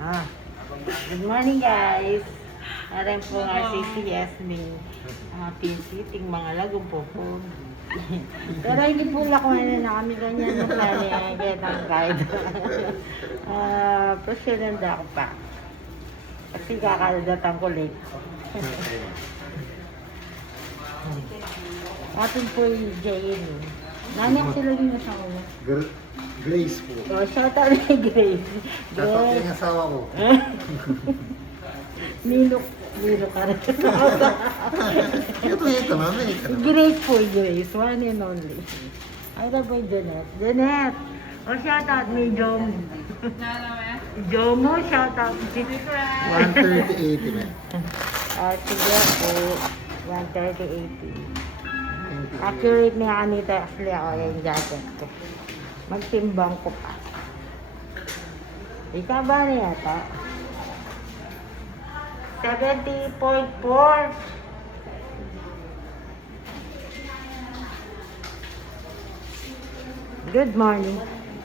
Ah, good morning guys. Alam po nga si Yasmin. Pinsiting mga lagong po po. Pero hindi po lakuhan na kami ganyan na plano yan. Kaya tayong guide. President ako pa. Kasi kakaladatang ko late. Atin po yung Jayen. Nanak sila yung asawa mo. Grace po. Oh, shout out kay Grace. Shout out yung asawa ko. Milok ka rin. Ito mami. Grace po, Grace. One and only. Ay na po yung Janet. Janet! O, shout out ni Jom. Jomo, shout out. 130-80 na. Sige po. 130-80. Accurate ni Anita actually ako yung jacket ko. Magtimbang ko pa. Ikaw ba na yata? 70.4. Good morning.